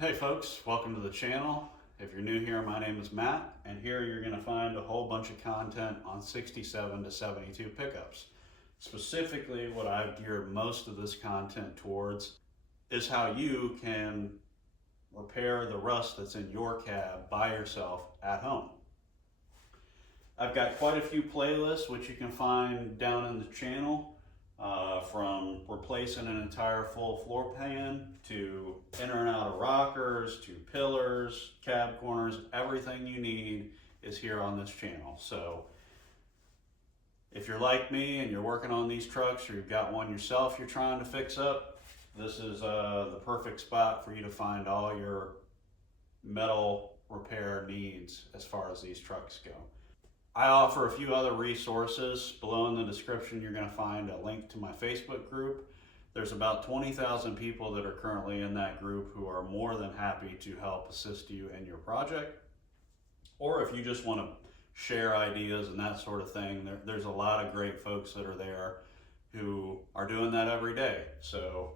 Hey folks, welcome to the channel. If you're new here, my name is Matt, and here you're going to find a whole bunch of content on 67 to 72 pickups. Specifically, what I've geared most of this content towards is how you can repair the rust that's in your cab by yourself at home. I've got quite a few playlists which you can find down in the channel. From replacing an entire full floor pan to in and out of rockers to pillars, cab corners, everything you need is here on this channel. So if you're like me and you're working on these trucks or you've got one yourself you're trying to fix up, this is the perfect spot for you to find all your metal repair needs as far as these trucks go. I offer a few other resources. Below in the description, you're going to find a link to my Facebook group. There's about 20,000 people that are currently in that group who are more than happy to help assist you in your project. Or if you just want to share ideas and that sort of thing, there's a lot of great folks that are there who are doing that every day. So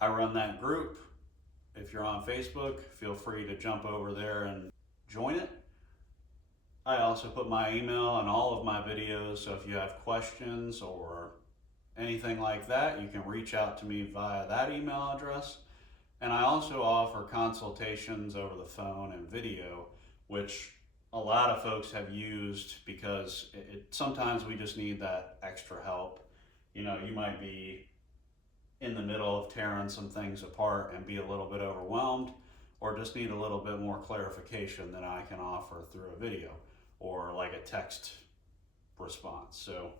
I run that group. If you're on Facebook, feel free to jump over there and join it. I also put my email on all of my videos, so if you have questions or anything like that, you can reach out to me via that email address. And I also offer consultations over the phone and video, which a lot of folks have used because sometimes we just need that extra help. You know, you might be in the middle of tearing some things apart and be a little bit overwhelmed, or just need a little bit more clarification than I can offer through a video or like a text response. So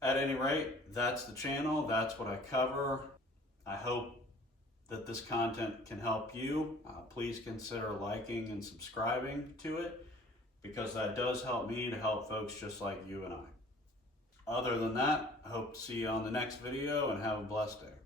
at any rate, that's the channel, that's what I cover. I hope that this content can help you. Please consider liking and subscribing to it, because that does help me to help folks just like you and I. Other than that, I hope to see you on the next video and have a blessed day.